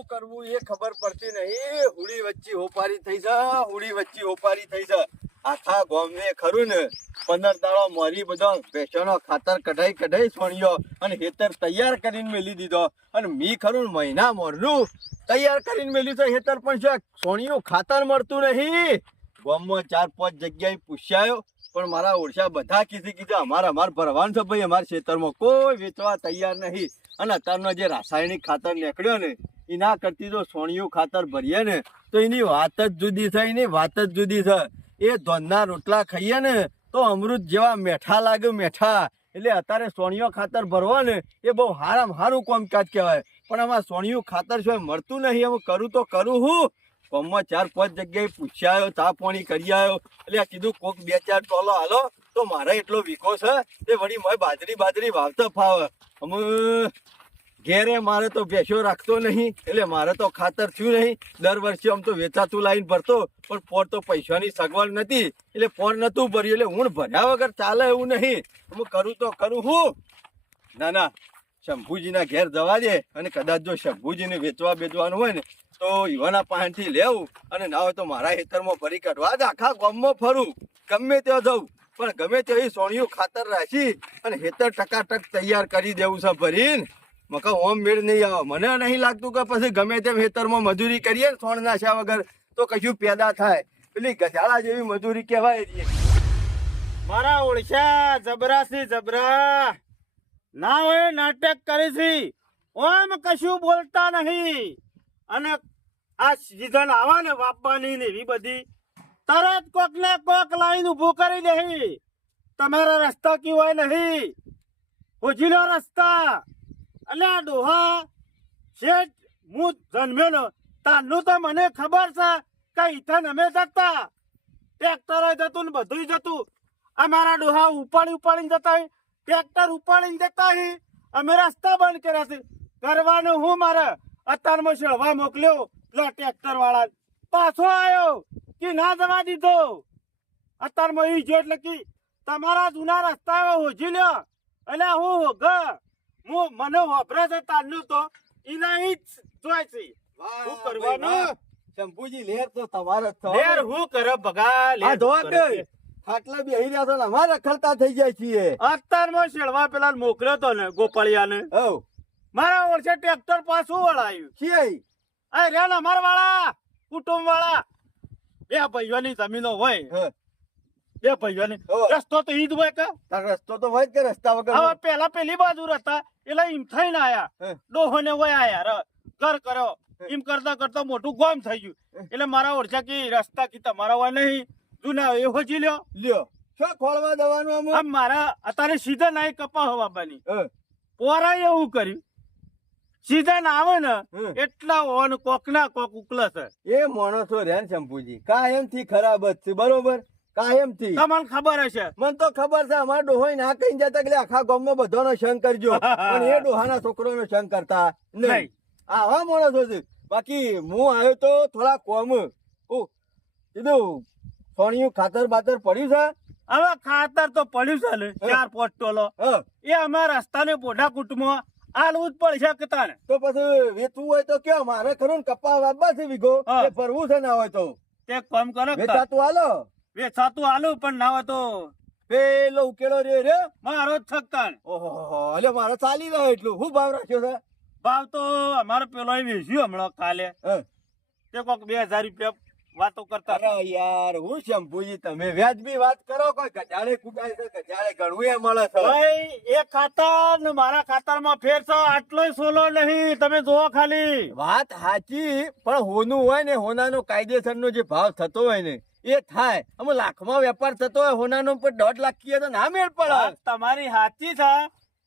શું કરવું એ ખબર પડતી નહીં. હુડી વચ્ચે હોપારી થઈ છે, હુડી વચ્ચે હોપારી થઈ છે. આખા ગામને ખરું ને 15 દાડા મોરી બધો ભેંસોનો ખાતર કઢાઈ છોણ્યો અને હેતર તૈયાર કરીને મેલી દીધો. અને મી ખરું ને મહિના મોરનું તૈયાર કરીને મેલ્યું છે હેતર, પણ છે છોણિયું ખાતર મળતું નહીં. ગામમાં 4-5 જગ્યાએ પૂછ્યાયો, પણ મારા ઓળશા બધા કીધું અમારે ભરવાનું છે ભાઈ, અમારા ખેતરમાં કોઈ વેચવા તૈયાર નહીં. અને અત્યારનો જે રાસાયણિક ખાતર નીકળ્યો ને એના કરતી જો છોણિયું ખાતર ભરીએ ને તો એની વાત જ જુદી છે, એની વાત જ જુદી છે. એ ધોનના રોટલા ખાઈએ ને તો અમૃત જેવા મેઠા લાગે, મેઠા. એટલે અત્યારે સોણિયો ખાતર ભરવા ને એ બહુ હારામાં હારું કામકાજ કહેવાય. પણ આમાં સોણિયું ખાતર શું મળતું નહીં. હું કરું તો કરું હું. ગામમાં 4-5 જગ્યાએ પૂછ્યા આવ્યો, ચા પાણી કરી આવ્યો. એટલે કીધું કોક 2-4 ટોલો હાલો તો મારે એટલો વીકો છે તે વળી મેં બાજરી વાવતા ફાવે. અમે ઘેરે મારે તો ભેંસો રાખતો નહીં, એટલે મારે તો ખાતર થયું નહીં. દર વર્ષે આમ તો વેચાતું લાઈન ભરતો, પણ પોર તો પૈસાની સગવડ નથી એટલે પોર નતું ભર્યું. એટલે હું ભર્યા વગર ચાલે એવું નહીં. હું કરું તો કરું હું. ના શંભુજીના ઘેર જવા દે, અને કદાચ જો શંભુજીને વેચવા બેચવાનું હોય ને તો યુવાના પાસેથી લેવું, અને ના હોય તો મારા ખેતરમાં ભરી કાઢવા જ આખા ગામમાં ફરું, ગમે ત્યાં જવું. પણ ગમે ત્યાં સોણિયું ખાતર રાખી અને ખેતર ટકાટક તૈયાર કરી દેવું છે ભરીને. મકા ઓમ મેળ નહીં આવે. મને નહીં લાગતું કે પછી ગમે તેમ ખેતરમાં મજૂરી કરીએ ને સોણ નાખ્યા વગર તો કશું પેદા થાય. પેલી ગજાળા જેવી મજૂરી કહેવાય. મારા ઓળશા જબરાસી જબરા ના હોય નાટક કરી છે, ઓમ કશું બોલતા નહીં. અને આ સીઝન આવે ને વાપવાની ને એવી બધી તરત કોક ને કોક લાઈન ઉભું કરી દે. તમારા રસ્તા કેવાય નહીં, ઉજીલો રસ્તા. અલ્યા ડોહા શેઠ હું જન્મ્યો ને તારનું તો મને ખબર છે કે ઈથન અમે જતા ટ્રેક્ટર જતું ને બધું જતું. અમારા ડોહા ઉપાડીને જતા, ટ્રેક્ટર ઉપાડીને જતા. અમે રસ્તા બંધ કર્યા છે. કરવાનું હું મારે અત્યારમાં શેળવા મોકલ્યો લો ટ્રેક્ટર વાળા, પાછો આવ્યો કે ના જવા દીધો. અત્યારમાં એ જો એટલે કે તમારા જૂના રસ્તા હોજી લ્યો. એટલે હું મને વાપરે છે તારનું તો એના ઈ જ જોય છે. શું કરવાનું શંભુજી? લેર તો તમારે લેર હું કરે ભગા લેર ખાટલા બેહી રહ્યા છો ને અમારે રખડતા થઈ જાય છીએ. અત્યારમાં શેળવા પેલા મોકલ્યો તો ને ગોપાળિયાને, મારા ઓળશે ટ્રેક્ટર પાછું વળાયું છે. આ રહ્યા અમારા વાળા કુટુંબ વાળા બે ભાઈઓની જમીનો હોય, બે ભાઈઓની રસ્તો તો ઈ જ હોય કે રસ્તો તો હોય કે રસ્તા વગર. હવે પેલા પેલી બાજુ રસ્તા એટલે એમ થઈને આયા, ડોહો ને હોય આયા ઘર કર્યો. એમ કરતા કરતા મોટું ગામ થઈ ગયું. એટલે મારા ઓળશા કે રસ્તા કી તમારા હોય નહીં, જૂના એ હોજી લ્યો. શું ખોળવા જવાનું? આમ મારા અત્યારે સીઝન આવી કપા હવાબાની પોરા એવું કર્યું. સીઝન આવે ને એટલા ઓન કોક ના કોક ઉકલે છે. એ માણસો રહ્યા ને શંભુજી કાયમ થી ખરાબ જ છે. બરોબર, કાયમ થી. તમને ખબર હશે? મને તો ખબર છે. અમારા ડોહો ના કઈ જતા એટલે આખા ગામમાં બધાનો સંગ કરજો, પણ એ ડોહાના છોકરોનો સંગ કરતા નહીં. આવા માણસો છે. બાકી હું આવ્યો તો થોડા કોમ કીધું સોણિયું ખાતર બાતર પડ્યું છે. હવે ખાતર તો પડ્યું છે ને 4-5 ટોલો. એ અમારા રસ્તાને પોઢા કુટુંબમાં આલવું જ પડશે કે તાને. તો પછી વેચવું હોય તો કેવો? મારે ખરું ને કપા વાપવા છે વીઘો, ભરવું છે ના હોય તો તે કામ કરો, વેચાતું હાલો. વેચાતું હાલું પણ ના હોય તો પેલો ઉકેલો રે મારો જ થકતા. ઓહો, એટલે મારે ચાલી રહ્યો એટલું. શું ભાવ રાખ્યો છે? ભાવ તો અમારે પેલો વેચ્યું હમણાં કાલે, તે કોક 2000 રૂપિયા વાતો કરતા. અરે યાર હું શંભુજી તમે વ્યાજબી વાત કરો. કોઈ ગજાળે કુદાય છે, ગજાળે ઘણું એ મળે છે. ભાઈ એ ખાતર ને મારા ખાતરમાં ફેર છે, આટલોય સોલો નહીં. તમે જોવો ખાલી. વાત સાચી, પણ હોનું હોય ને હોનાનો કાયદેસરનો જે ભાવ થતો હોય ને એ થાય. અમે લાખમાં વેપાર થતો હોય હોનાનો, પણ 1.5 લાખ કીએ તો ના મેળ પડે. તમારી સાચી છે,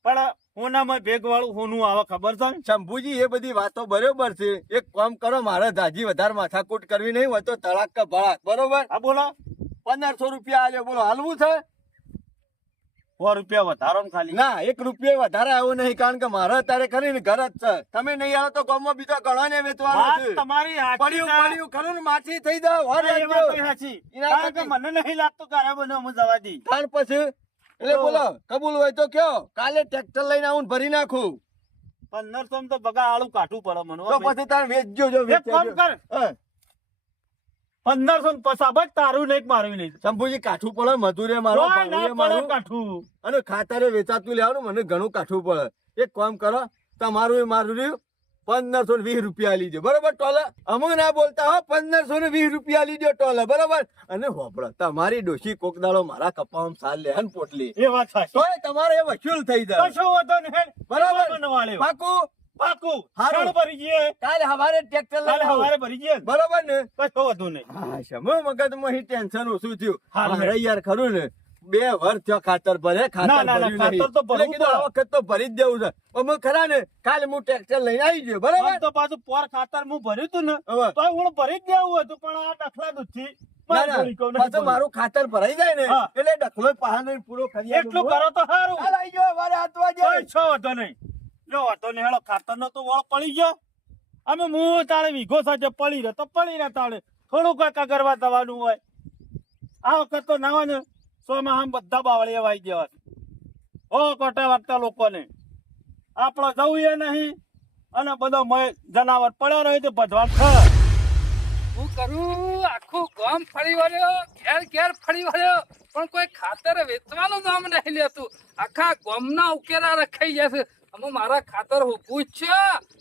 પણ હોનામાં ભેગ વાળું હોનું આવે ખબર છે શંભુજી? એ બધી વાતો બરોબર છે. એક કામ કરો, મારે દાજી વધારે માથાકૂટ કરવી નહીં હોય તો તળાક કે ભળાક. બરોબર? હા બોલો. 1500 રૂપિયા આલ્યો. બોલો હાલવું છે? 100 રૂપિયા વધારો ખાલી. ના, 1 રૂપિયા વધારે આવ્યો નહીં, કારણ કે મારે અત્યારે ખરી ને ઘર જ છે. તમે નહીં આવો તો ગામમાં બીજા ઘણા ને વેચવાનો છે. તમારી પડ્યું ખરું ને માછી થઈ જાવ. મને નહીં લાગતું કે હું જવા દી. ત્યાર પછી એટલે બોલો કબૂલ હોય તો કયો, કાલે ટ્રેક્ટર લઈને આવું ભરી નાખું. 1500 માં તો બગા આળું કાઢવું પડે મને તો પછી તારે વેચજો જો એક કામ વેચજો. કર હા. 1500 પસાબ જ તારું નહીં મારું નહીં શંભુજી કાઠું પડે, મજૂરે મારો, કોઈ ના ભાડુએ પડે મારું, કાઠું અને ખાતરે વેચાતું લેવાનું મને ઘણું કાઠું પડે. એક કામ કરો, તમારું એ મારું રહ્યું 1520 રૂપિયા લીજો, બરોબર ટોલે? અમે ના બોલતા હો, 1520 રૂપિયા લીજો ટોલે, બરોબર? અને હોપડો, તમારી ડોશી કોક દાડો મારા કપામાં સાલ લે હન પોટલી, એ વાત સાચી તોય તમારે એ વસૂલ થઈ જાય. કશો વાંધો નહીં બરાબર. બનવા લેવો પાકું? પાકું હારું. ચાલ ભરી જઈએ કાલે હવારે ટ્રેક્ટર લઈને કાલે આવું. સવારે ભરી જઈએ ને. બરોબર ને? કશો વાંધો નહીં હા, શમો મગજમાં હી ટેન્શન ઓછું થયું. હારું. મારે યાર ખરું ને 2 વર્ષ થયો ખાતર ભરે, ખાતર ના, ના, ના, ભર્યું નહીં. ખાતર તો ભરવું એટલે કીધું આ વખત તો ભરી જ દેવું છે. અમે ખરા ને કાલે હું ટ્રેક્ટર લઈને આવી ગયો, બરોબર? આમ તો પાછું પોર ખાતર હું ભર્યું તું ને હવે તો હું ભરી જ દેવું હતું પણ આ ડખલા દૂધથી ના, ના, પાછું મારું ખાતર ભરાઈ જાય ને હા. એટલે ડખલો પહાડનો પૂરો કરી આલું. એટલું કરો તો સારું કાલ આવી ગયો, વારે હાથવા જાય. કોઈ છો વાંધો નહીં જો વાંધો નહીં હેડો ખાતર નો તો વળ પડી ગયો અમે હું તાણે વીઘો સાથે પડી રહે તો પડી રહે તાણે થોડું કઈક કરવા દવાનું હોય આ વખત તો ના હોય ને સોમાં આમ બધા બાવળીએ વાઈ ગયા ઓ કોટા વાગતા લોકોને આપણે જવું એ નહીં અને બધો જનાવર પડ્યો રહે તો ભજવા હું કરું આખું ગામ ફરી વળ્યો, ઘેર ઘેર ફરી વળ્યો, પણ કોઈ ખાતર વેચવાનું નામ નહીં લેતું. આખા ગામના ઉકેલા રખાઈ જશે. અમે મારા ખાતર હોકવું જ છે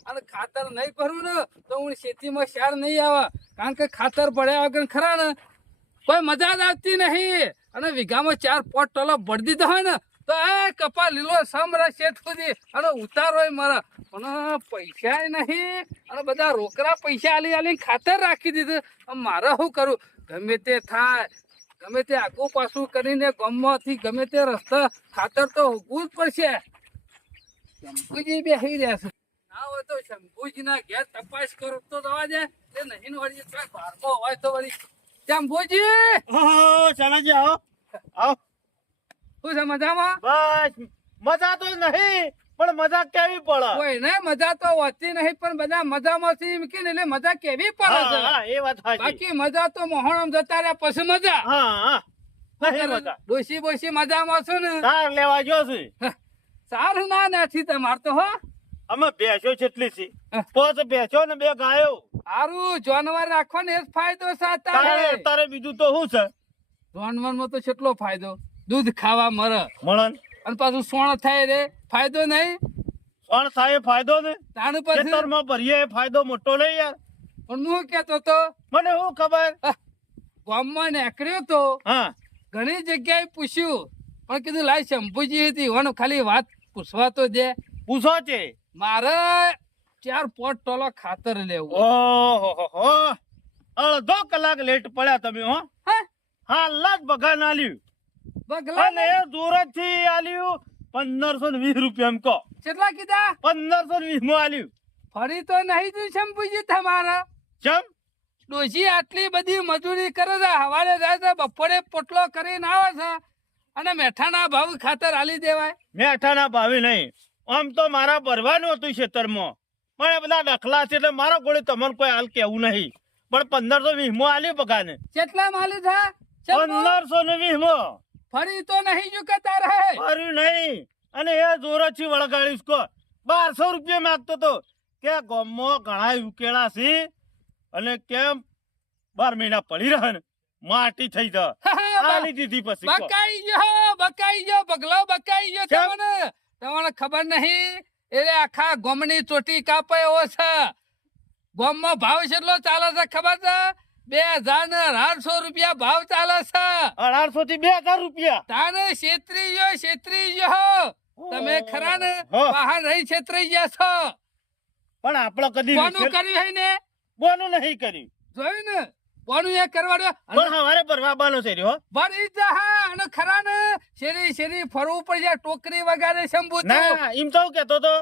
અને ખાતર નહીં ભરવું ને તો હું ખેતીમાં શાર નહીં આવે. કારણ કે ખાતર ભર્યા વગર ખરા ને કોઈ મજા જ આવતી નહીં. અને વીઘામાં 4-5 ટોલા ભરી દીધા હોય ને તો એ કપા લીલો સમરા શેઠ સુધી અને ઉતારો મારા પણ પૈસા નહીં અને બધા રોકડા પૈસા આલી ખાતર રાખી દીધું. મારે શું કરું? ગમે તે થાય, ગમે તે આગું પાછું કરીને ગામમાંથી ગમે તે રસ્તા ખાતર તો હોવું જ પડશે. શંભુજી બેસી રહ્યા છે, ના હોય તો શંભુજીના ઘેર તપાસ કરો તો દવા દે. એ નહીં વળી બારમાં હોય તો વળી શંભુજી ચાનાજી આવો આવો શું છે મજામાં? બસ મજા તો નહીં પણ મજા કેવી પડે કોઈ ને મજા તો હોતી નહીં પણ બધા મજામાં છે એમ કે ને એટલે મજા કેવી પડે હા, છે. હા, એ વાત સાચી બાકી મજા તો મોહણમ જતા રહ્યા પછી મજા. હા હા નહીં મજા ડોશી બોશી મજામાં છું ને તાર લેવા જો છે સારું ના નથી તમાર તો હો. અમે ભેંસો કેટલી છે 5 ભેંસો ને 2 ગાયો સારું જાનવર રાખો ને એ જ ફાયદો છે તારે અત્યારે. તારે બીજું તો શું છે જાનવરમાં તો કેટલો ફાયદો, દૂધ ખાવા મરે મળન અને પાછું સોણ થાય રે ફાયદો નહીં. પણ થાય ફાયદો ને તાણ પછી ખેતરમાં ભરીએ એ ફાયદો મોટો નહીં યાર પણ હું કેતો તો મને શું ખબર ગામમાં નીકળ્યો તો હા ઘણી જગ્યાએ પૂછ્યું પણ કીધું લાય શંભુજી હતી વાનું ખાલી વાત પૂછવા તો દે. પૂછો છે મારે 4-5 ટોલા ખાતર લેવું. ઓહો અડધો કલાક લેટ પડ્યા તમે હો હે? હાલ જ બગા ના લ્યું બગલા અને એ સુરત થી આલ્યું 1520 રૂપિયા એમ કહો કેટલા કીધા? 1520 માં આલ્યું ફરી તો નહીં જોયું શંભુજી તમારા. ચમ ડોશી આટલી બધી મજૂરી કરે છે, હવારે જાય છે, બપોરે પોટલો કરીને આવે છે અને મેઠાના ભાવ ખાતર આલી દેવાય. મેઠાના ભાવે નહીં આમ તો મારા ભરવાનું હતું ખેતરમાં પણ એ બધા ડખલા છે એટલે મારા ગોળે તમને કોઈ હાલ કેવું નહીં પણ 1520 માં આલ્યું બગાને કેટલા માલી થા? 1520 માં ફરી તો નહીં ચૂકતા રહે. મારું નહીં અને એ જોરથી વળગાડીશ કો 1200 રૂપિયા માંગતો તો કે ગામમાં ઘણા ઉકેળા છે અને કેમ 12 મહિના પડી રહે ને માટી થઈ જાય આલી દીધી પછી કો. બકાઈ ગયો બગલો બકાઈ ગયો. કેમ? તમને ખબર નહીં એટલે આખા ગોમની ચોટી કાપે એવો છે. ગોમમાં ભાવ કેટલો ચાલે છે ખબર છે? 2800 રૂપિયા ભાવ ચાલે છે. 1800 થી 2000 રૂપિયા તાને છેતરી ગયો તમે ખરા ને હા. બહાર રહી છેતરી ગયા છો. પણ આપણે કદી કોનું કર્યું હે ને બોનું નહીં કર્યું જોયું ને કોનું એ કરવાનું પણ હવારે ભરવા બાનો છે રહ્યો ભરી જા અને ખરા ને શેરી ફરવું પડશે ટોકરી વગાડે શંભુ તો. ના એમ તો હું કેતો તો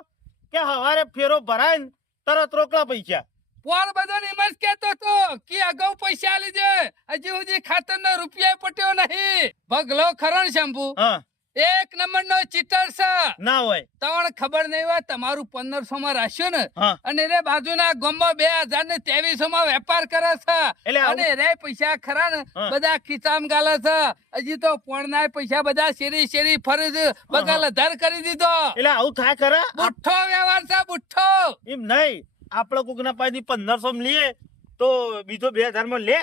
કે હવારે ફેરો ભરાય ને તરત રોકડા પૈસા પોરબંદર એમ જ કહેતો તો કે અગાઉ પૈસા આલી દે હજી સુધી ખાતરના રૂપિયા પટ્યો નહીં. ભગલો ખરણ શંભુ હા એક નંબરનો ચીટર છે. ના હોય. તમને ખબર નહીં હોય તમારું 1500 માં રાખ્યું ને હા. અને રે બાજુના ગામમાં 2023 માં વેપાર કરે છે એટલે આવું- અને રે પૈસા ખરા ને હા. બધા ખિસ્સામાં ગાલે છે. હજી તો પોણના પૈસા બધા શેરી શેરી ફરે છે. બગાલ અધાર કરી દીધો. એટલે આવું થાય ખરા? બુઠ્ઠો વ્યવહાર છે બુઠ્ઠો. એમ નહીં, આપણે કોકના પાસેથી 1500 માં લઈએ તો બીજો 2000 માં લે.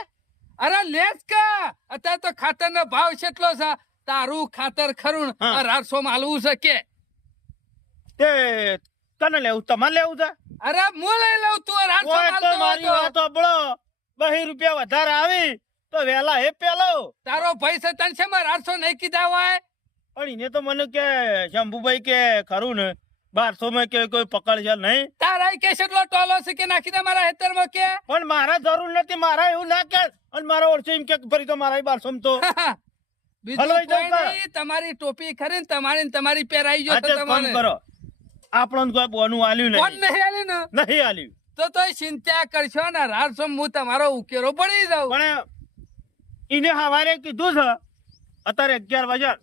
અરે લેસ કે અત્યારે તો ખાતરનો ભાવ કેટલો છે. તારું ખાતર ખરું હા. 1800 માં હાલવું છે કે તે તને લેવું, તમારે લેવું છે? અરે હું લઈ લઉં તું 1800 ઓય તો માં મારી વાત સાંભળો, 2 રૂપિયા વધારે આવી તો વેલા હે પેલો. તારો ભાઈ છે તને છે મારે 800 નહીં કીધા હોય. પણ એને તો મને કે શંભુભાઈ કે ખરું ને 1200 માં કે કોઈ પકડ છે નહીં. તારા કે કેટલો ટોલો છે કે નાખી દે મારા હેતરમાં કે પણ મારા જરૂર નથી, મારા એવું ના કે અને મારા ઓળશે એમ કે ફરી તો મારા 1200 માં તો બીજું હલવાઈ કોઈ જાવ નહીં. તમારી ટોપી ખરી ને તમારી ને તમારી પહેરાઈ ગયો આજે તો ફોન તમારે કરો. આપણને કોઈ બોનું આલ્યું ફોન નહીં. નહીં આલી ને નહીં આલ્યું. તો તોય ચિંતા કરશો ને 1800 હું તમારો ઉકેરો પડી જાઉં. પણ એને સવારે કીધું છે અત્યારે 11 વાગ્યા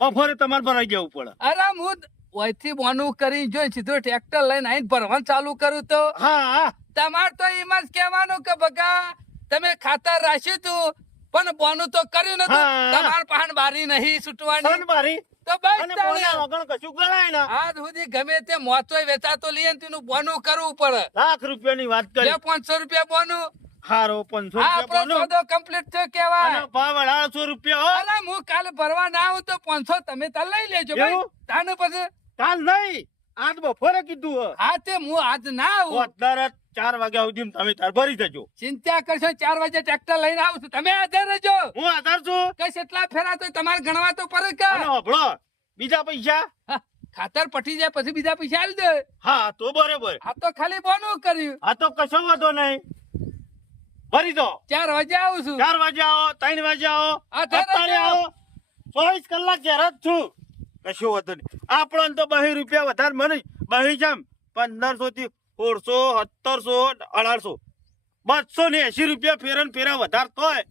બપોરે તમારે ભરાઈ જવું પડે. અરે હું ઓયથી બોનું કરી જોઈ સીધું ટ્રેક્ટર લઈને આવીને ભરવાનું ચાલુ કરું તો હા હા તમાર તો એમ જ કહેવાનું કે બગા તમે ખાતર રાખ્યું તું પણ બોનું તો કર્યું નતું. હા. તમાર પાન બારી નહીં છૂટવાની સન મારી તો બસ અને તાણે. બોના વગર કશું ગણાય ના. આજ સુધી ગમે તે મોતોય વેચાતો લઈએ ને તેનું બોનું કરવું પડે. લાખ રૂપિયાની વાત કરી. 500 રૂપિયા બોનું. હારો 500 આ રૂપિયા આપણો બોનું. સોદો કમ્પ્લીટ થયો કેવાય. અને ભાવ 1800 રૂપિયા હો. અલા હું કાલે ભરવા ના આવું તો 500 તમે તાર લઈ લેજો ભાઈ. એવું? તાને પછી કાલ નહીં, આજ બપોરે કીધું હે. હા તે હું આજ ના તો આવું. અત્યારે 4 વાગ્યા સુધી તમે તાર ભરી જજો. ચિંતા કરશો 4 વાગે ટ્રેક્ટર લઈને આવું છું. તમે હાજર રહેજો. હું આધાર છું. કઈ કેટલા ફેરા તો તમારે ગણવા તો પડે કે અને હોભળો, બીજા પૈસા હા, ખાતર પટી જાય પછી બીજા પૈસા આલી દે. હા તો બરોબર. આ તો ખાલી બોનું કર્યું. આ તો કશો વાંધો નહીં, ભરી દો. 4 વાગે આવું છું. 4 વાગે આવો, 3 વાગે આવો, અત્યારે અત્યારે આવો, 24 કલાક ઘેર જ છું. કશો વાંધો નહીં. આપણને તો 2 રૂપિયા વધારે મને બહી જામ 1500 થી 1600 1700 1800 280 રૂપિયા ફેરન ફેરા વધારે તોય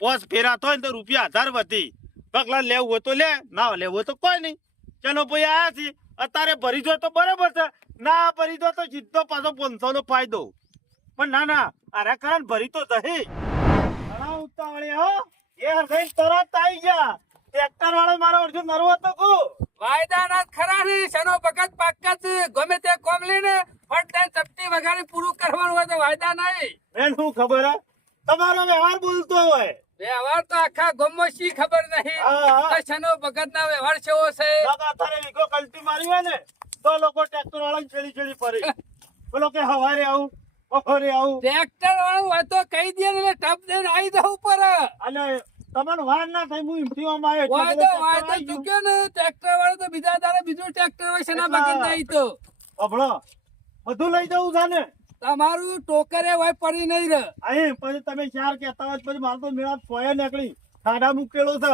5 ફેરા તોય ને તો રૂપિયા 1000 વધી. પગલા લેવું હોય તો લે, ના લેવું હોય તો કોઈ નહીં. ચલો ભાઈ આયા છે અત્યારે ભરી દો તો બરાબર છે, ના ભરી દો તો સીધો પાછો 500 નો ફાયદો. પણ ના ના અરે કારણ ભરી તો દહી ઘણા ઉતાવળે હો. એ હરખાઈ તરત આવી ગયા. ટ્રેક્ટર વાળો મારો અર્જુન નરવો તો કો વાયદા ના ખરા ને શનો ભગત પાકત ગમે તે કોમ લઈને ફટ ચપટી વગાડી પૂરું કરવાનું હોય તો વાયદા નહીં. બેન શું ખબર હે તમારો વ્યવહાર બોલતો હોય. વ્યવહાર તો આખા ગામમાં શી ખબર નહીં. હા, હા. તો શનો ભગત ના વ્યવહાર કેવો છે. અત્યારે વીઘો કલ્ટી મારી હોય ને તો લોકો ટ્રેક્ટર વાળા છેડી છેડી ફરે. બોલો કે હવારે આવું બપોરે આવું ટ્રેક્ટર વાળું હોય તો કહી દે ને ટપ દઈને આવી જવું પડે. અને તમારો વાર ના થાય હું ઇમ્તિવામાં આવ્યો એટલે વાયદો બધું વાયદો ટ્રેક્ટર આવી ગયું. ચૂક્યો ને ટ્રેક્ટર વાળો તો બીજા દાડે બીજું ટ્રેક્ટર હોય છે ના એટલા. ભગત નહીં તો અભળો, બધું લઈ જવું છે ને તમારું ટોકરે હોય પડી નહીં રહે. અહીં પછી તમે 4 કહેતા હોય પછી મારે તો મેળા સોયા નીકળી ખાડા મૂકેલો છે.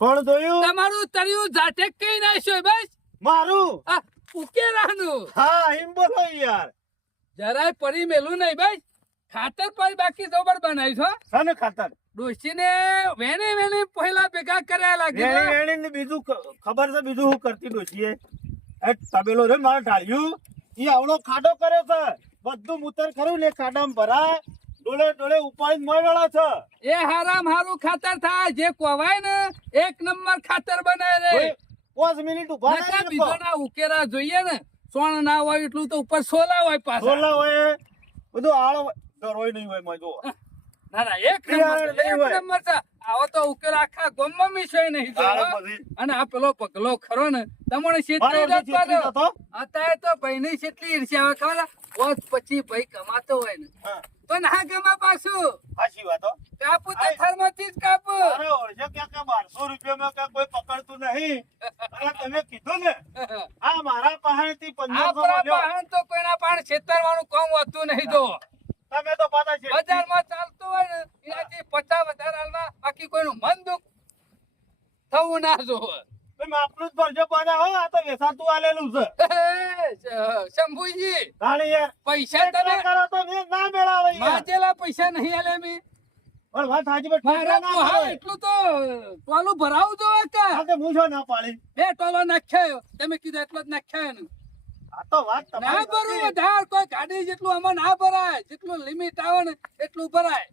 કોણ જોયું? તમારું તળિયું જાતે કઈ નાખ્યો બસ મારું. આ ઉકેરાનું હા એમ બોલો યાર. જરાય પડી મેલું નહીં બસ. ખાતર પર બાકી જબર બનાવીશ હો. શાને ખાતર? ડોશીને વેણી વેણી પહેલા ભેગા કર્યા લાગે છે. વેણી વેણી ને બીજું ખબર છે બીજું હું કરતી ડોશીએ? એ તબેલો રે મારે ઢાળ્યું ઈ આવડો ખાડો કર્યો છે. બધું મૂતર ખરું ને ખાડામાં ભરાય ડોળે ડોળે ઉપાડી મળેલા છે. એ હારામ હારું ખાતર થાય જે કોવાય ને 1 નંબર ખાતર બને રે. ઓય, 5 મિનિટ ઉભા નકર રહી બીજોના ઉકેરા જોઈએ ને સોણ ના હોય એટલું તો ઉપર સોલા હોય પાછા. સોલા હોય બધું આળો દરોય નહીં હોય માં જો. ના ના એક નંબર છે, એક નંબર છે. આવો તો ઉકેલ આખા ગામમાં મિસાય નહીં જો, આળો હો. પછી અને આ પેલો પગલો ખરો ને તમને શીત મારો નહીં જે રાખતો ચેતરી હતો. હતો. અત્યારે તો ભાઈની કેટલી ઈર્ષ્યા હોય ખબર છે? પોત પછી ભાઈ કમાતો હોય ને હા, તો ના ગમા પાછું સાચી વાત હો. કાપુ તો થર્મોથી જ કાપુ. અરે ઓળશે ક્યાં કે 1200 રૂપિયામાં ક્યાં કોઈ પકડતું નહીં. અને તમે કીધું ને આ મારા પાસેથી 1500 આપણા લ્યો. પાહણ તો કોઈના પાણ છેતરવાનું કામ હોતું નહીં જો. તમે તો પાછા છે બજારમાં ચાલતું હોય ને એનાથી 50 વધારે હાલવા બાકી કોઈનું મન દુખ થવું ના જોવે. તમે આપણું જ ભરજો પાછા હો. આ તો વેસાતું આલેલું છે. શંભુજી તાણી યાર પૈસા તમે કરો તો મેં ના મેળાવે યાર. માજેલા પૈસા નહીં આલે મી. પણ વાત સાચી પણ મારે ઠેકડા ના તો હા કરાય. એટલું તો ટોલું ભરાવું જોઈએ કે હા તે હું છો ના પાડી. બે ટોલો નાખ્યો તમે કીધું એટલો જ નાખ્યો ને આ તો વાત ના તમારી ભરવું સાચી. વધારે કોઈ ગાડી જેટલું આમાં ના ભરાય જેટલું લિમિટ આવે ને એટલું ભરાય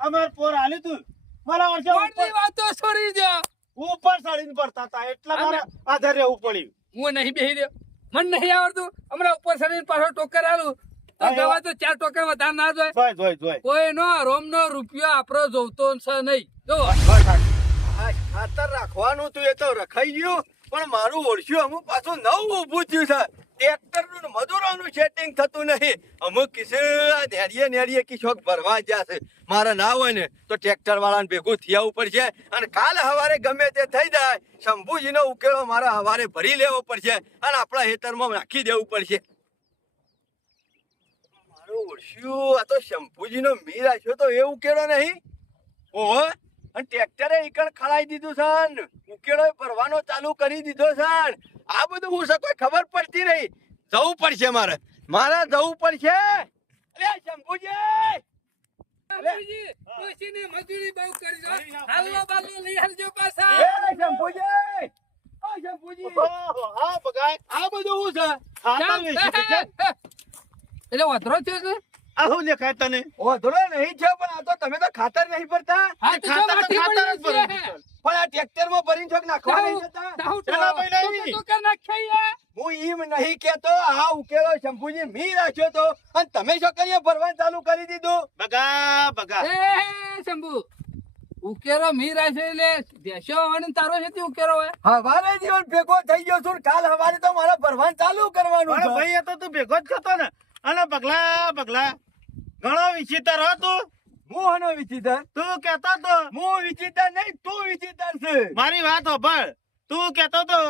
અમાર પોર આલ્યું તું મારા વર્ષે કોણની વાતો છોડી દો ઉપર ચડીને પડતા હતા એટલે મારે આધાર રહેવું પડ્યું. હું નહીં બેહી રહ્યો મને નહીં આવડતું હમણાં ઉપર ચડીને પાછો ટોકર આલું તો હા, ગવા તો 4 ટોકર વધારે ના જોઈએ જોઈ કોઈ નો રોમ નો રૂપિયો આપણો જોવતો છે નહીં જો આ ખાતર રાખવાનું તું એ તો રખાઈ ગયું પણ મારું ઓળખ્યું અમુક પાછું નવું ઊભું થયું છે ટ્રેક્ટરનું ને મજૂરોનું સેટિંગ થતું નહીં અમુક કિસે આ નેડીએ કિશોક ભરવા જ્યાં છે મારે ના હોય ને તો ટ્રેક્ટર વાળાને ભેગું થયા ઉપર છે અને કાલ હવારે ગમે તે થઈ જાય શંભુજીનો ઉકેલો મારે હવારે ભરી લેવો પડશે અને આપણા ખેતરમાં નાખી દેવું પડશે મારું ઓળખ્યું આ તો શંભુજીનો મીર આછો તો એ ઉકેલો નહીં ઓહો અને ટ્રેક્ટરે ઈકણ ખળાઈ દીધું છે ને ઉકેળો ભરવાનો ચાલુ કરી દીધો છે ને આ બધું હું છે કોઈ ખબર પડતી નહીં જવું પડશે મારે જવું પડશે અરે શંભુજી બાબુજી, ડોશીને મજૂરી બહુ કરી દો. હાલો બાલો લઈ હાલજો પાછા. એ શંભુજી ઓ શંભુજી હા બગાય આ બધું હું છે ખાતર વેચી તો છે. એટલે વધરો થયો છે આ હું દેખાય તને ઓધરો નહીં છે પણ આ તો તમે તો ખાતર નહીં ભરતા હા તો ખાતર જો તો માટી ખાતર જ પડી ભરવું છે. છે. પણ આ ટ્રેક્ટરમાં ભરીને છોક નાખવા નહીં જતા તાહુ તો પેલા ભાઈ લાવી. તો કર નાખ્યા યાર. હું ઈમ નહીં કેતો આ ઉકેલો શંભુજી મી રાખ્યો તો અને તમે શું કરીએ ભરવાનું ચાલુ કરી દીધું બગા એ શંભુ ઉકેરો મીરા છે એટલે દેશો અને તારો છે તે ઉકેરો હોય હવારે જીવન ભેગો થઈ ગયો છું ને કાલ હવારે તો મારે ભરવાનું ચાલુ કરવાનું પણ છે ભાઈ એ તો તું ભેગો જ થતો ને અને પગલા ઘણો વિચિત્ર હતો. હું હનો વિચિત્ર તું કેતો તો હું વિચિત્ર નહીં તું વિચિત્ર છે મારી વાત સાંભળ તું કેતો તો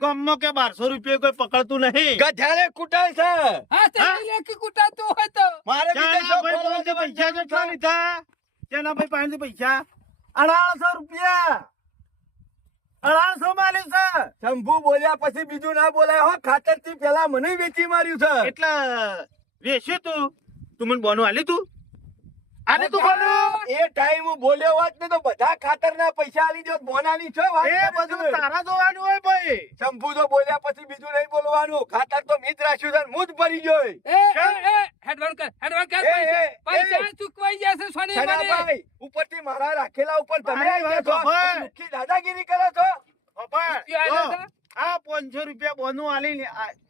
ગામમાં કે 1200 રૂપિયા કોઈ પકડતું નહીં. ગધારે કુટાય છે હા તે હા? લે કે કુટાતું હોય તો મારે ચાના વિદેશો ભાઈ ફરવા પાસેથી પૈસા જવાનું કેટલા લીધા? ચાના ભાઈ પાસેથી પૈસા 1800 રૂપિયા 1800 માં લીધા છે. શંભુ બોલ્યા પછી બીજું ના બોલાય હો ખાતર થી પેલા મને વેચી માર્યું છે એટલે વેચ્યું તું મને બોનું આલી તું આલી તું બોનું એ ટાઈમ હું બોલ્યો હોત ને તો બધા ખાતરના પૈસા આલી દો બોનાની છે વાત એ કરે બધું છે. તારા જોવાનું હોય ભાઈ. શંભુ તો બોલ્યા પછી બીજું નહીં બોલવાનું ખાતર તો મિત રાખ્યું છે ને હું જ ભરી ગયો એ હેડવાન કર એ, પૈસા એ. ચૂકવાઈ જશે સોની મને છનાભાઈ ઉપરથી મારા રાખેલા ઉપર તમે મારી આવી વાત ગયા છો. સાંભળ. મુખ્ય દાદાગીરી કરો છો બાપા, રૂપિયા જો, આલ્યા આ 500 રૂપિયા બોનું આલી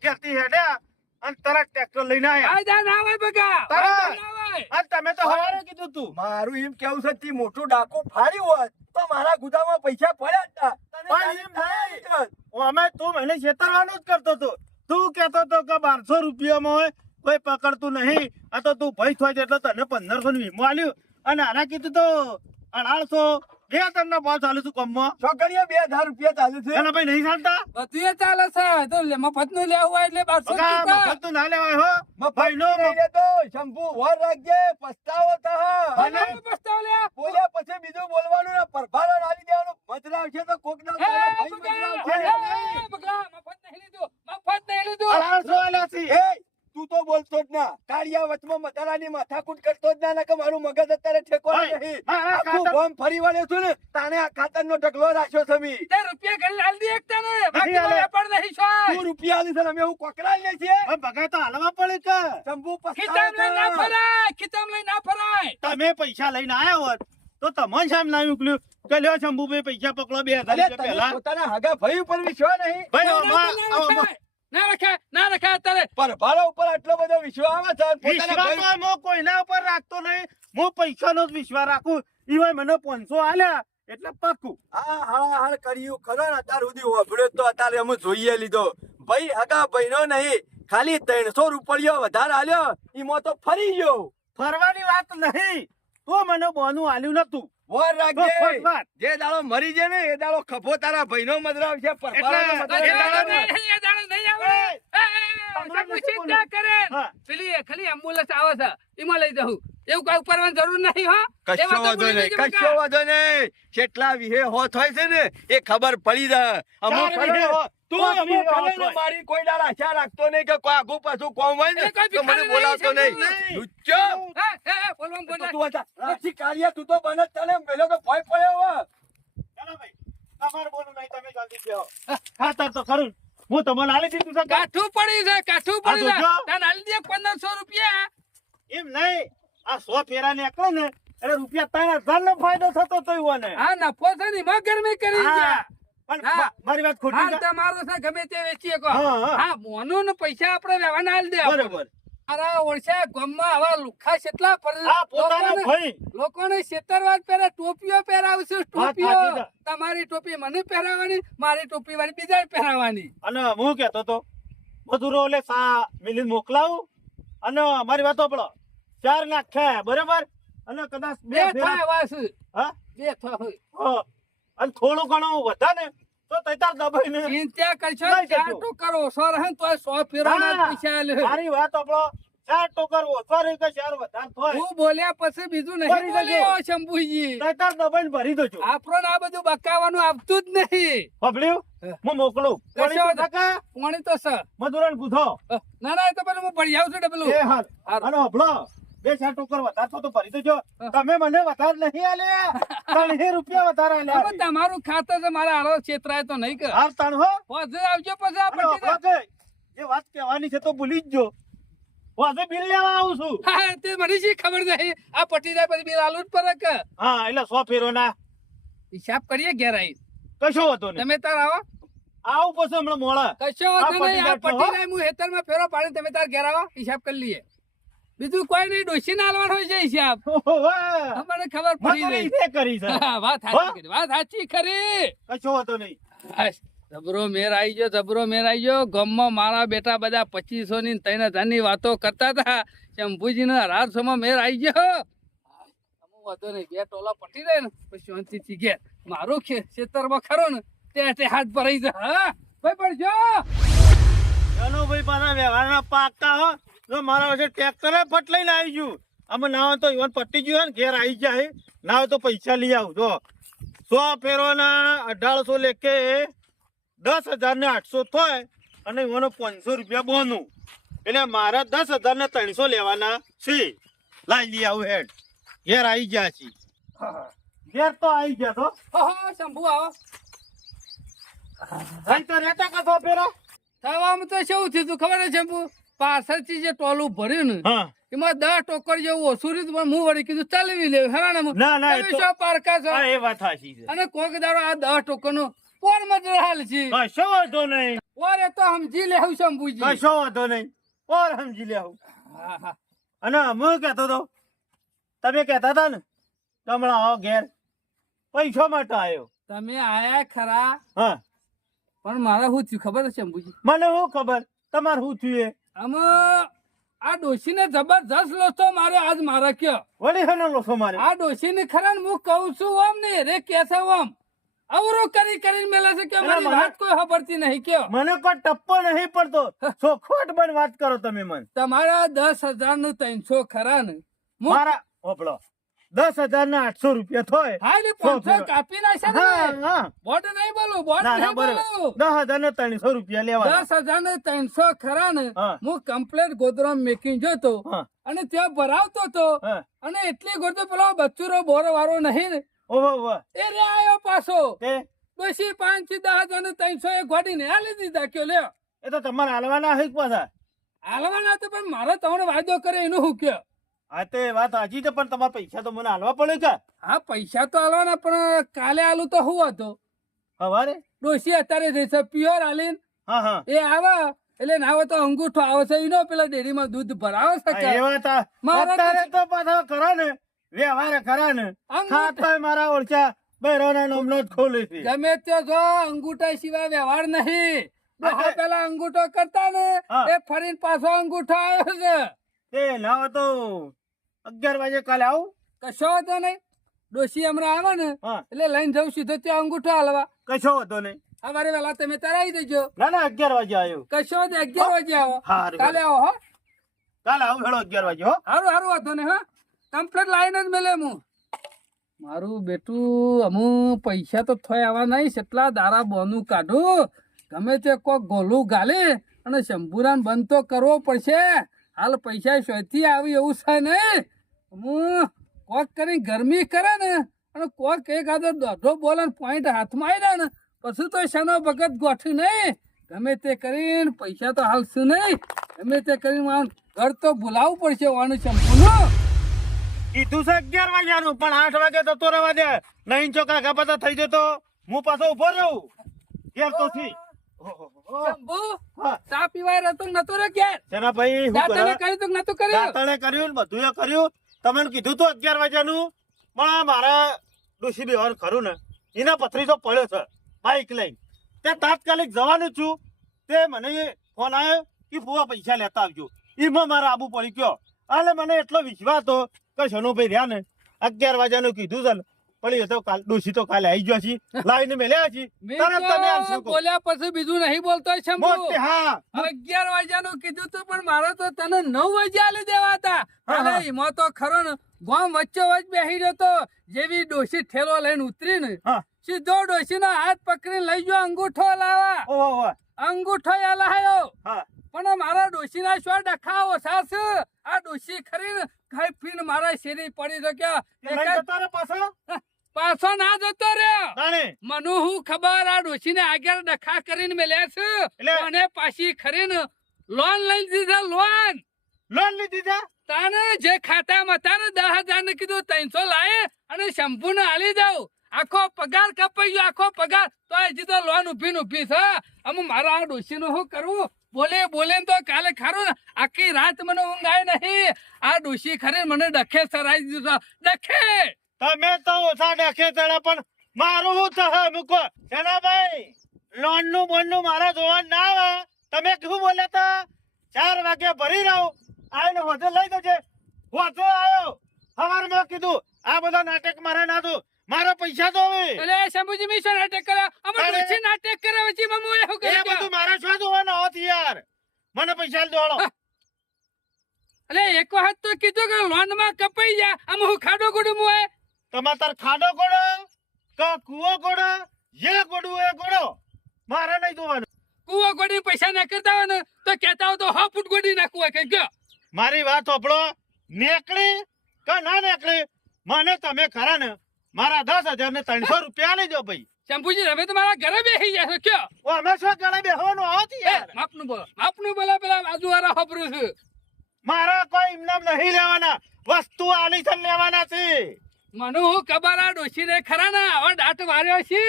ક્યાંથી હેડ્યા અને તરત ટ્રેક્ટર લઈને આયા. કાયદા ના હોય બગા તારા. કાયદા ના હોય. અને તમે તો હવારે કીધું તું મારું એમ કેવું છે તી મોટું ડાકુ ફાડ્યું હોત તો મારા ગુદામાં પૈસા પડ્યા જ તા. તને પણ એમ તારીફ થાય જ. અમે તું મને છેતરવાનું જ કરતો હતો. તું કહેતો હતો કે 1200 રૂપિયામાં કોઈ પકડતું નહીં. આ તો તું ભાઈ થાય એટલે તને 1500 નું વીમો આલ્યું અને આના કીધું તો 1800 બે તમને ભાવ ચાલુ છું કમમાં. છોકરીઓ 2000 રૂપિયા ચાલે છે એના ભાઈ નહીં ચાલતા? બધું એ ચાલે છે તો મફત નું લેવું હોય એટલે 1200 બકા, ચૂકવા. મફત તું ના લેવાય હો. મફત ભાઈનો નહીં લેતો. શંભુ વર રાખજે પસ્તાવો થા. ભલે પસ્તાવ લે. બોલ્યા પછી બીજું બોલવાનું ને પરભારો નાલી દેવાનું મતલબ છે તો કોક ના એ તારા ભાઈ બગા, મતલબ છે. એ બગા, મફત નહીં લીધું મફત નહીં લીધું 1800 આલ્યા છે. એ તું તો બોલતો જ ના કાળિયા વચમાં મતારાની માથાકૂટ કરતો જ ના કે મારું મગજ અત્યારે ઠેકો ઓય, નહીં મારા આખું ખાતર- ગામ ફરી વળ્યો છું ને તાને આ ખાતરનો ઢગલો રાખ્યો છે મી. તે રૂપિયા ઘરે હાલ દી એકતા ને બાકી હાલે. વેપાર નહીં છોય. તું રૂપિયા આલી છે ને અમે હું કોકરાઈ લે છે હવે બગા તો હાલવા પડે કે શંભુ ખીચામ લઈ ના પસ્તાવો ફરાય ખીચામ લઈ ના ફરાય તમે પૈસા લઈને આયા હોત તો તમને શામ ના મોકલ્યું કે લ્યો શંભુભાઈ પૈસા પકડો 2000 અરે રૂપિયા તને પહેલા. પોતાના હગા ભાઈ ઉપર વિશ્વાસ નહીં ભાઈ ના રખાય ના રખાય અત્યારે પરભારો ઉપર આટલો બધો વિશ્વાસ આવે છે પોતાના વિશ્વાસ ભાઈ તો હું કોઈના ઉપર રાખતો નહીં. હું પૈસાનો જ વિશ્વાસ રાખું. ઈવાય મને 500 આલ્યા એટલે પાકું. આ હાળ કર્યું ખરો ને અત્યાર સુધી વાપર્યો તો અત્યારે અમે જોઈએ લીધો ભાઈ હગા ભાઈનો નહીં ખાલી 300 રૂપિયા વધારે આલ્યો ઈમાં તો ફરી ગયો ફરવાની વાત નહીં. તો મને બોનું આલ્યું નતું. વર રાખજે બસ વાત. જે દાડો મરી જાય ને એ દાડો ખભો તારા ભાઈનો મદરાવ છે પરભારાનો એટલે- મદરાવ એ દાડો છે. નહીં, એ દાડો નહીં આવે. તમારે શંભુ શું ચિંતા કરે હા. પેલી ખાલી એમ્બ્યુલન્સ આવે છે એમાં લઈ જવું એવું કઈ ઉપરવાની જરૂર નહીં હો એ કશો વાતો વાંધો ભૂલી નહીં જજો કશો બકા. વાંધો નહીં કેટલા વિહે હોત હોય છે ને એ ખબર પડી જાય અમુક ચાર વીઘે ખરો હોત. તું તો અમુક પીવા ખબર ને હોય. મારી કોઈ દાડા આશા રાખતો નહીં કે કોઈ આગુ પાછું કોમ હોય ને એ કોઈ તો મને ભિખારી બોલાવતો નહીં, નહીં નહીં. લુચ્ચો. બોલવા તો બોલ તું હતા પછી કાલિયા તું તો બને જ તને પેલો તો ભય પડ્યો હો. ચાલો ભાઈ તમારે બોલવું નહીં તમે જલ્દી જાઓ ખાતર તો ખરું જ. હું તમને આલી દીધું છે કાઠું પડી છે કાઠું પડી આ છે જોજો. તને આલી દે 1500 રૂપિયા એમ નહીં આ 100 ફેરા નીકળે ને એટલે રૂપિયા 3000 નો ફાયદો થતો તો ઈવો ને હા નફો છે ને એમાં ગરમી કરી હા. ગયા પણ હા. મારી વાત ખોટી હાલ છે તમારો છે ગમે તે વેચીએ કો હા, હા. હા મોનું ને પૈસા આપણે વ્યવહાર આલી દે આપણે. બરોબર મારા ઓળશા ગામમાં આવા લુખા કેટલા આ પોતાના ભાઈ લોકોને છેતરવાદ પહેરે ટોપીઓ પહેરાવશું સાચી ટોપીઓ છે. તમારી ટોપી મને પહેરાવવાની મારી ટોપી વાળી બીજાને પહેરાવવાની અને હું કહેતો તો મજૂરો એટલે સા મિલીને મોકલાવું અને મારી વાત સાંભળો 4 લાખ થાય બરાબર અને કદાચ બે બે ફેરા થાય વાસ હા બે થાય હા. અને થોડું ઘણું વધે ને તો તૈતાર દબાઈને ચિંતા કરશો લઈ જજો. ચાર ટોકર ઓછો રહે ને તોય 100 ફેરાના હા. પૈસા આલે મારી વાત સાંભળો 4 ટોકર ઓછો રહી કે 4 વધારે થાય હું બોલ્યા પછી બીજું ભરી નહીં દેજો. બોલ્યો શંભુજી તૈતાર દબાઈને ભરી દેજો આપણને આ બધું બકાવાનું આવતું જ નહીં પબલ્યું હા. હું મોકલું કશો કોણી વાંધો. કાકા કોણી તો સર મધુરન પૂછો ના ના એ તો પેલું હું ભરી આવું છું ડબલું એ હાલ હારું. અને હભળો 2-4 ટોકર વધારતો તો ભરી દેજો હા. તમે મને વધારે નહીં આલ્યા 3000 રૂપિયા વધારે હવે આલ્યા તમારું ખાતર છે મારા હારો છેતરાય તો નહીં કર હાર તાણ હો પછી આવજો પછી આ અને પટી હભળો કે જે વાત કહેવાની છે તો ભૂલી જ જો હું આજે બિલ લેવા આવું છું હા તે મને શી ખબર નહીં આ પટી જાય પછી બિલ આલુ જ પડે કે હા એટલે 100 ફેરોના હિસાબ કરીએ ઘેર આઈ કશો હતો ને તમે તાર આવો આવું પછી હમણાં મોડા કશો આ વાંધો નહીં આ પટી પટી જાય જાય હું હેતરમાં ફેરો પાડી તમે તાર ઘેર આવો હિસાબ કરી લઈએ બીજું કોઈ નહીં ડોસી ના આલવાનો હોય છે હિસાબ ઓહો, વાહ. અમને ખબર પડી મજૂરી ગઈ તે કરી છે હા, વાત સાચી કરી વાત સાચી ખરી કશો હતો નહીં બસ, જબરો મેર આવી ગયો જબરો મેર આવી ગયો ગામમાં મારા બેટા બધા 2500 ની 3000 ની વાતો કરતા હતા શંભુજી ના રાતસોમાં મેર આવી ગયો અમુક વાંધો નહીં બે ટોલા પટી રહે ને પછી શાંતિથી ઘેર મારું ખેતરમાં ખરો ને તે હાથ ભરાઈ જાય હા ભાઈ પણ જો ચાલો ભાઈ પાછા વ્યવહારના પાકા હો જો મારા વચ્ચે ટ્રેક્ટરે ફટ લઈને આવી ગયું આમાં ના હોય તો ઈવન પટી ગયું હોય ને ઘેર આવી જાય ના હોય તો પૈસા લઈ આવું જો 100 ફેરોના 1800 લેખે 10,000 ને 800 થાય અને ઈવનો 500 રૂપિયા બોનું એટલે મારા 10,000 ને 300 લેવાના છે લાઈ લઈ આવું હેડ ઘેર આવી ગયા છે ઘેર તો આવી ગયા તો હા શંભુ આવો અહીં તો રહેતા કશો ફેરા થવામાં તો શું થયું તું ખબર છે શંભુ પાછળથી જે ટોલું ભર્યું ને હા એમાં 10 ટોકર જેવું ઓછું રહ્યું પણ હું વળી કીધું ચાલવી લે હરાણા ના, ના, એ તમે તો- શું પારકા છો હા, એ વાત સાચી છે અને કોઈક દાડો આ 10 ટોકર નો કોણ મજૂર હાલ છે કશો વાંધો નહીં ઓરે તો સમજી લેવું શંભુજી કશો વાંધો નહીં ઓર સમજી લેવું હા હા અને હું કહેતો તો તમે કહેતા હતા ને કે હમણાં આવો ઘેર પૈસા માટે આવ્યો તમે આયા ખરા હા પણ મારે શું થયું ખબર છે શંભુજી મને શું ખબર તમારે શું થયું એ આમાં આ ડોશીને જબરજસ્ત લોચો મારે આજ મારે કયો વળી હેનો લોસો મારે આ ડોશીને ખરા ને હું કહું છું ઓમ ને રે કેસે ઓમ અવરો કરી કરીને મેલા છે કે અરે મારી મને- વાત કોઈ ખબરતી નહીં કયો મને કોઈ ટપ્પો નહીં પડતો ચોખવટ બન વાત કરો તમે મને તમારા 10,000 નું 300 ખરા ને હું- મારા ઓપડો 10,000 ને 800 રૂપિયા થાય હા ને 500 ફેરો. કાપી નાખ્યા હા ને હા બોટ નહીં બોલું બોટ ના ના નહીં બરોબર બોલું 10,000 ને 300 રૂપિયા લેવા 10,000 ને 300 ખરા ને હા. હું કમ્પ્લેટ ગોધરામ મેકિંગ જોતો હા અને ત્યાં ભરાવતો તો હા અને એટલી ગોતો પેલો બચ્ચુરો બોરો વાળો નહીં ને ઓહો વાહ એ રે આયો પાછો તે ડોશી 5 થી 10,000 ને 300 એક ઘોડીને હાલી દીધા કયો લ્યો એ તો તમારે હાલવાના હે પાછા હાલવાના તો પણ મારો તમને વાયદો કરે એનું હું કયો હા તે વાત સાચી છે પણ તમારે પૈસા તો મને હાલવા પડે કે હા પૈસા તો હાલવાના પણ કાલે હાલું તો હું હતો હવારે ડોશી અત્યારે રહેશે પ્યોર હાલીને હા હા એ આવે એટલે ના આવે તો અંગૂઠો આવે છે એનો પેલા ડેરીમાં દૂધ ભરાવે છે હા, એ વાત આ- મારા અત્યારે તો પાછા ખરા ને વ્યવહાર ખરા ને અંગૂઠા- ખાતા મારા ઓળખ્યા બૈરોના નામનો જ ખોલે છે ગમે તે જો અંગૂઠા સિવાય વ્યવહાર નહીં ડોહા હા. પેલા અંગૂઠો કરતા ને હા. એ ફરીને પાછો અંગૂઠો આવ્યો છે તે ના હોય તો 11 વાગે કાલે આવું કશો હતો નહીં ડોશી હમણાં આવે ને હા એટલે લઈને જવું સીધો ત્યાં અંગૂઠો હાલવા કશો હતો નહીં અમારે વેલા તમે તાર આવી દેજો ના ના 11 વાગે આવ્યો કશો વાંધો નહીં, 11 વાગે આવો હારું. કાલે આવો હો કાલે આવું હેડો 11 વાગે હો હારું હારું વાંધો નહીં હા કમ્પ્લીટ લાઈન જ મેલે હું મારું બેટું અમુ પૈસા તો થોય આવા નહીં કેટલા દારા બોનું કાઢું ગમે તે કોક ગોલું ગાલે અને શંભુરાન બંધ તો કરવો પડશે. હાલ પૈસા શોથી આવી એવું છે નહીં. હું કોક કરી ગરમી કરે ને અને કોક એક આદો દોઢો બોલે પોઈન્ટ હાથમાં આવી ને પછી તો શેનો ભગત ગોઠી નહીં. ગમે તે કરીને પૈસા તો હાલશું નહીં. ગમે તે કરીને મારું ઘર તો બોલાવવું પડશે વાનું શંભુનું. કીધું છે 11 વાગ્યાનું પણ 8 વાગે જતો રહેવા દે. નહીં જો કાકા પતા થઈ જતો હું પાછો ઉભો રહું ઘેર તો થી. શંભુ હા. ચા પીવાય રહેતો નતો રે ક્યાં તેના ભાઈ હું દાંતણે કરે? કર્યું તો નતું કર્યું. દાંતણે કર્યું ને બધું એ કર્યું. તમે કીધું તો 11 વાગ્યાનું પણ આ મારા ડોશી બેવાનું ખરું ને એના પથરી તો પડ્યો છે બાઈક લઈને. તે તાત્કાલિક જવાનું છું. તે મને ફોન આવ્યો કે ફુવા પૈસા લેતા આવજો. એમાં મારે આબુ પડી ગયો. એટલે મને એટલો વિશ્વાસ હતો કે શનુભાઈ રહ્યા ને 11 વાગ્યાનું કીધું છે ને પણ એ તો કાલ ડોશી તો કાલે આવી ગયો છે લાવીને મેલ્યા છે. મેં તરત તમે આલશો તો કહો. બોલ્યા પછી બીજું નહીં બોલતો શંભુ. મોટી હા 11 વાગ્યાનું કીધું તું પણ મારે તો તને 9 વાગે આલી દેવા હતા. હા, અરે હા. એમાં તો ખરો ને ગામ વચ્ચે વચ બેહી રહ્યો તો જેવી ડોશી ઠેલો લઈને ઉતરી ને હા સીધો ડોશીનો હાથ પકડીને લઈ ગયો અંગૂઠો લાવા. ઓહો અંગૂઠો લાયો હા પણ મારા ડોશીના શું ડખા ઓછા છે. આ ડોશી ખરીને ખાઈ પીને મારા શેરી પડી તો એ લઈ ક્યાં જતો રે પાછો પાછો ના જતો રહ્યો. તાણે મનુ હું ખબર આ ડોશીને આગળ ડખા કરીને મેલ્યા છે. એટલે? અને પાછી ખરીને લોન લઈ દીધા. લોન લીધી છે તાને જે ખાતામાં હતા ને 10,000 ને કીધું 300 લાય અને શંભુ ને આલી દઉં. આખો પગાર કપાઈ ગયો આખો પગાર. તો હજી તો લોન ઉભી ને ઉભી છે. અમે મારા આ ડોશીનું શું કરવું? બોલે તો કાલે ખારું ને આખી રાત મને ઊંઘ આવી નહીં. આ ડોશી ખરી મને ડખે સરાઈ દીધું છે. ડખે તમે તો ઓછા ડખે ચડે પણ મારું શું થશે મૂકો ભાઈ લોન નું બોન નું મારા જોવા ના આવે. તમે શું બોલ્યા તા 4 વાગે ભરી રહું આવીને વધુ લઈ જજે. વધુ આવ્યો સવારમાં કીધું આ બધા નાટક મારે ના દો મારા પૈસા તો હવે એટલે શંભુજી મેં શું નાટક કર્યા? અમાર અરે. ડોશી નાટક કરે પછી મમ્મી એવું એ કરે બધું મારા શું જોવાના હોત યાર. મને પૈસા દોડો એટલે એક વખત તો કીધું કે લોન માં કપાઈ જાય. આમ હું ખાડો ગોડું મુએ તમાર તાર ખાડો ગોળો કે કૂવો ગોળો જે ગોડું એ ગોળો મારે નહીં જોવાનું. કુવો ગોડી પૈસા ના કરતા હોય ને તો કેતા હોય તો 100 ફૂટ ગોડી નાખવું હોય કે ગયો. મારી વાત હોપડો નીકળી કે ના નીકળી મને તમે ખરા ને મારા 10,000 ને 300 રૂપિયા લઈ દો ભાઈ. શંભુજી હવે તો મારા ઘરે બેસી જશો કયો. ઓ અમે શું ગળે બેહવાનું હોત યાર. માપનું બોલા પેલા બાજુવાળા હોપરું છે. મારા કોઈ ઇનામ નહીં લેવાના વસ્તુ આલી છે લેવાના છે. મને હું ખબર આ ડોશી ને ખરા ને આવા દાંત વાર્યો છે.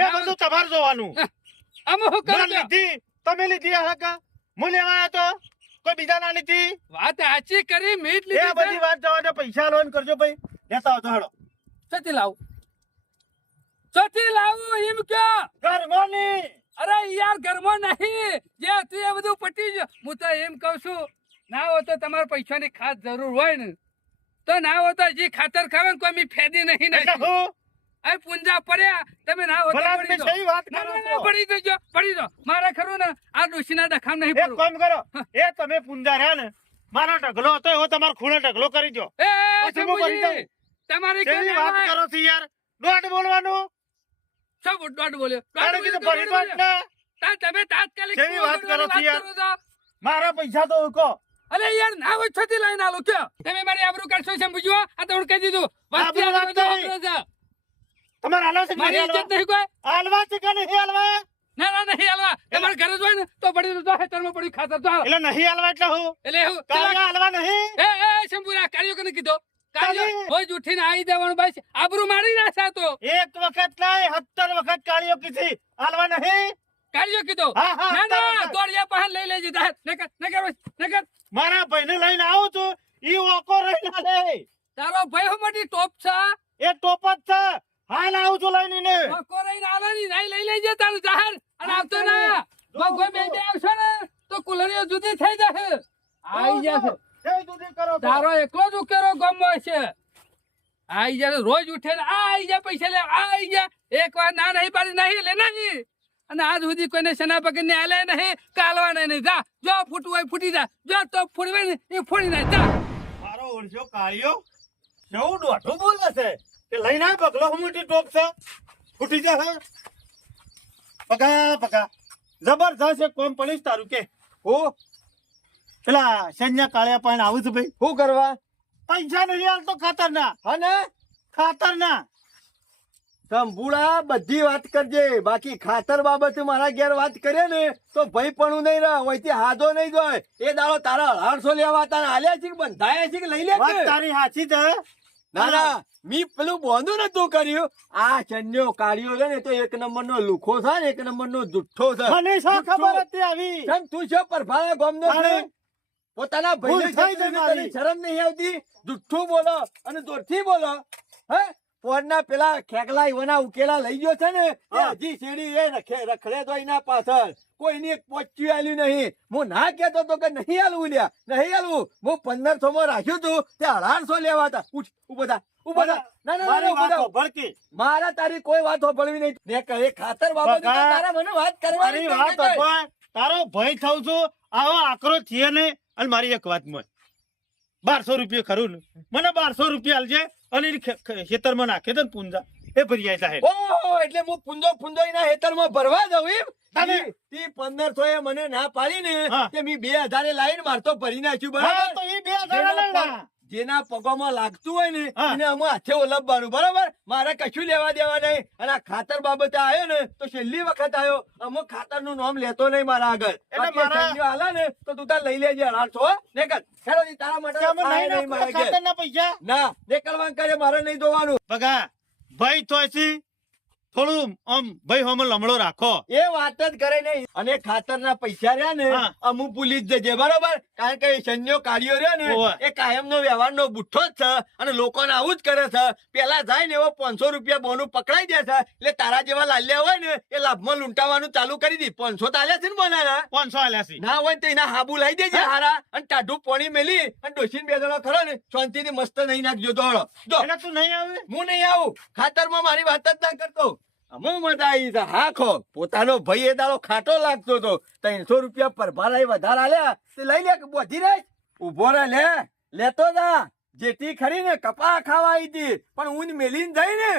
એ બધું તમારે જોવાનું. આમ હું ના કરું છું. લીધી તમે લીધી હે કા હું લેવા આવ્યો તો કોઈ બીજા ના લીધી. વાત સાચી કરી મીઠ એ લીધી બધી વાત જવા દે પૈસા લોન કરજો ભાઈ લેતા આવતો હેડો. ચોથી લાવું ચોથી લાવું એમ કયો. ઘરમાંની અરે યાર ઘરમાં નહીં જે હતું એ બધું પટી ગયું. હું તો એમ કઉ છું ના હોય તો તમારે પૈસાની ખાસ જરૂર હોય ને તો ના હોય તો હજી ખાતર ખાવે કોઈ મી ફેદી નહીં એટલે નાખી. હું આ પુંજા પડ્યા તમે ના હોય તો ભલા પડી તમે દો. સહી વાત ના, કરો ના, છો. ના, પડી દો મારે ખરું ને આ ડોશીના ડખામ નહીં એક પડવું. કામ કરો એ તમે પુંજા રહ્યા ને મારો ઢગલો હતો એવો તમારો ખૂણે ઢગલો કરી દો. એ પછી હું કરી શંભુજી, તમારી કેવી કોને વાત આવે? કરો છો યાર દોઢ બોલવાનું. શું દોઢ બોલ્યો? તારે દોઢ કીધું બોલ્યો, ભરી દો એટલે. તમે તાત્કાલિક કેવી વાત કરો છો યાર? કરો છો? મારા પૈસા તો ઉકો. અરે યાર ના હોય છોથી લઈને આલો કયો. તમે મારી આબરૂ કાઢશો શંભુજી હો? આ તો હું કહી દીધું વસ્તી આબરૂ આબરૂ વાત તો નહીં. વાપરો છો. તમારે હાલવા છે કે મારી નહીં ઇજ્જત નહીં કોઈ. હાલવા છે કે નહીં હાલવા? ના ના નહીં હાલવા. તમારે ઘરે જ હોય ને તો પડી તો હેતરમાં પડી ખાતર તો હાલો. એટલે નહીં હાલવા એટલે હું એટલે હું કાલે હાલવા નહીં. એ શંભુરા કાર્યો કોને કીધો? કાર્યો કાલે. રોજ ઉઠીને આવી જવાનું બસ આબરૂ મારી નાખા તો. એક વખત નહીં 17 વખત કાળીઓ કીધી હાલવા નહીં. કાર્યો કીધો. હા, હા, ના ના બરાબર. દોડિયા પાસે લઈ લેજે તાર. નકર મારા ભાઈને લઈને આવું છું ઈ ઓકો રહી ના લે. તારો ભાઈ હું મોટી ટોપ છે. એ ટોપ જ છે હાલ આવું છું લઈને ને. ઓકો રહીને આલે ની નહીં લઈ લેજે તારું જાહેર અને આવતો ના. કોઈ બે બે આવશે ને તો કુલરીઓ જુદી થઈ જશે. આઈ જશે. જય દુધી કરો તો. તારો એકલો જ ઉકેરો ગમો છે. આઈ જા રોજ ઉઠે ને આ આઈ જા પૈસા લે આ આઈ જા. એક વાર ના નહીં પાડી નહીં લે નહીં. અને આજ સુધી કોઈને સેના પકડીને આલે નહીં કાલવા નહીં. જા જો ફૂટવું હોય ફૂટી જા. જો તો ફૂટવે ને એ ફોડી નાખ જા. મારો ઓળખ્યો કાળિયો કેવું દોઢું બોલે છે કે લઈને આ બગલો હું મોટી ટોપ છે ફૂટી જશે. પગા પગા જબરજસ્ત એક કોમ પડીશ તારું કે હું પેલા સૈન્ય કાળિયા પાણી આવું છું ભાઈ શું કરવા પૈસા નહીં હાલતો ખાતરના હા ને ખાતરના સંભુડા બધી વાત કરજે બાકી ખાતર બાબતે મારા ઘેર વાત કરે ને તો ભાઈ પણ નહીં રહે વહીથી હાજો નહીં જોય એ દાડો તારા 1800 લેવા તારા હાલ્યા છે કે બંધાયા છે કે લઈ લે વાત તારી સાચી છે ના ના મી પેલું બોંધું નતું કર્યું આ ચન્યો કાઢ્યો છે ને તો એક નંબરનો લુખો છે ને એક નંબરનો જુઠ્ઠો છે મને શું ખબર હતી આવી કેમ તું છે પરભાળા ગામનો છે તારે પોતાના ભૂલ ભાઈને થઈ ગઈ તને મારી. શરમ નહીં આવતી જુઠ્ઠું બોલો અને જોરથી બોલો હે પોરના પેલા ખેકલા ઈવોના ઉકેલા લઈ ગયો છે ને એ હા. હજી શેરડી એ રખડે તો એના પાછળ કોઈની એક પોચ્યું આલ્યું નહીં હું ના કહેતો તો કે નહીં આલવું લ્યા નહીં આલવું હું 1500 માં રાખ્યું તું તે 1800 લેવા હતા ઉઠ ઉભો થા ઉભો થા ના ના, ના મારી ઉભો વાત થા. ભડકી મારા તારી કોઈ વાત હોભળવી નહીં ને કહે ખાતર બાબતે તો બકા, તારા મને વાત કરવાની મારી વાત નથી. અભણ, તારો ભય થઉં છું આવો આકરો થઈએ ને અને મારી એક વાત મોય 1200 રૂપિયા ખરું ને મને 1200 રૂપિયા આલજે અને ઈ ખેતરમાં નાખે તો ને પૂંજા એ ભરી જાય સાહેબ ઓહો એટલે હું ફૂંદો એના હેતરમાં ભરવા દઉં એમ તમે- તી 1500 એ મને ના પાડી ને હા. તે મી 2000 લાઈન મારતો ભરી નાખ્યું હા, બરાબર તો ઈ 2000 લઈના. જેના પગોમાં લાગતું હોય ને હા. એને અમે હાથે ઓલવવાનું બરાબર મારે કશું લેવા દેવા નહીં અને આ ખાતર બાબતે આવ્યો ને તો છેલ્લી વખત આવ્યો અમે ખાતર નું નામ લેતો નહીં મારા આગળ એટલે બાકી મારા- સંજ્ઞો હાલે ને તો તું તાર લઈ લેજે 1800 હો? નીકળ હેલો જી, તારા માટે કે અમે થાય નહીં નહીં મારા નાખતા ઘેર. ખાતરના પૈસા ના નીકળવાનું કરે મારે નહીં જોવાનું બગા ભાઈ તો છે થોડું આમ ભાઈ હોમ લમડો રાખો એ વાત જ કરે નહીં અને ખાતરના પૈસા રહ્યા ને હા. અમુક ભૂલી જ જજે બરોબર કારણ કે એ શન્યો કાઢ્યો રહ્યો ને ઓવે. એ કાયમનો વ્યવહારનો બુઠ્ઠો જ છે અને લોકોને આવું જ કરે છે પેલા જાય ને એવો 500 રૂપિયા બોનું પકડાઈ દે છે એટલે તારા જેવા લાલ્યા હોય ને એ લાભમાં લૂંટાવાનું ચાલુ કરી દી 500 તાલ્યા છે ને બોનાના 500 આલ્યા છે ના હોય ને તો એના હાબુ લાવી દેજે હારા અને ટાઢું પોણી મેલી અને ડોશીને બે જણા ખરો ને શાંતિથી મસ્ત નહીં નાખજો દોડો જો એટલે તું નહીં આવે હું નહીં આવું ખાતરમાં મારી વાત જ ના કરતો અમે મજા આવી છે હા ખો પોતાનો ભાઈ એ દાડો ખાટો લાગતો હતો 300 રૂપિયા પર ભાડા વધારે આલ્યા તે લઈ લે કે બોધી રે ઉભો રે લેતો જા જેથી ખરી ને કપા ખાવા આવી હતી પણ ઊન મેલીને જઈ ને